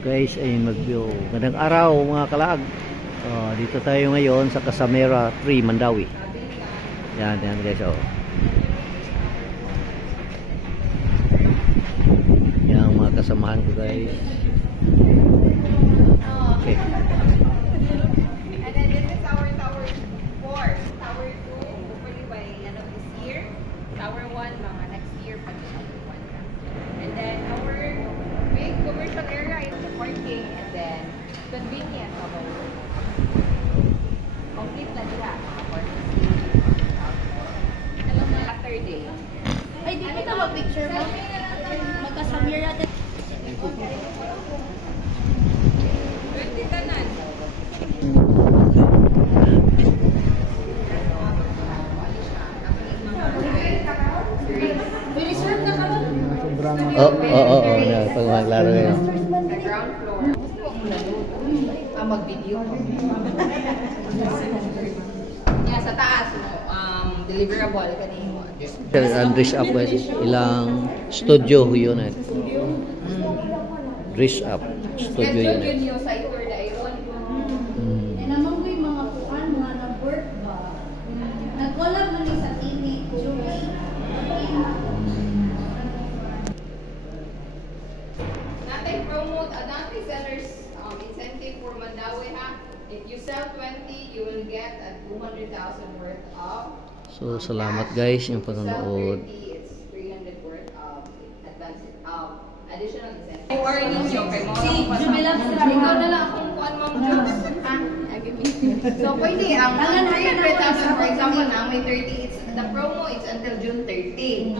Guys ay mag-view. Magandang araw mga kalag. Dito tayo ngayon sa Casamera 3 Mandawi. Yan guys. Yan mga kasamahan ko guys. Okay. And then this is our Tower 4. Tower 2, hopefully by end of this year. Tower 1, mga next year pa siya. And then our big commercial area is the parking and then convenience of our complete na siya. Hello mga after day. Ay, di kita mag-picture mo. Magkasamira natin. 20 tanan. Reserve na ka ba? Pag maglaro kayo. The ground floor. Mag-video. Yeah, sa taas, deliverable kanino. Dress up guys. Ilang studio yun eh. Dress up studio yun eh. Yun sa tour na iron. Eh naman ko yung mga kuhan, mga na-work ba? Nag-collab man yung sa TV, Julie. Natin promote, natin sellers incentive for Mandawi ha. If you sell 20, you will get a 200,000 worth of So salamat guys yung panonood. it's 300 worth of advance additional incentive. Warning nyo kay mga ikaw na lang kung kuan mo So pwede ang 300,000 for example na may 30, it's the promo it's until June 30.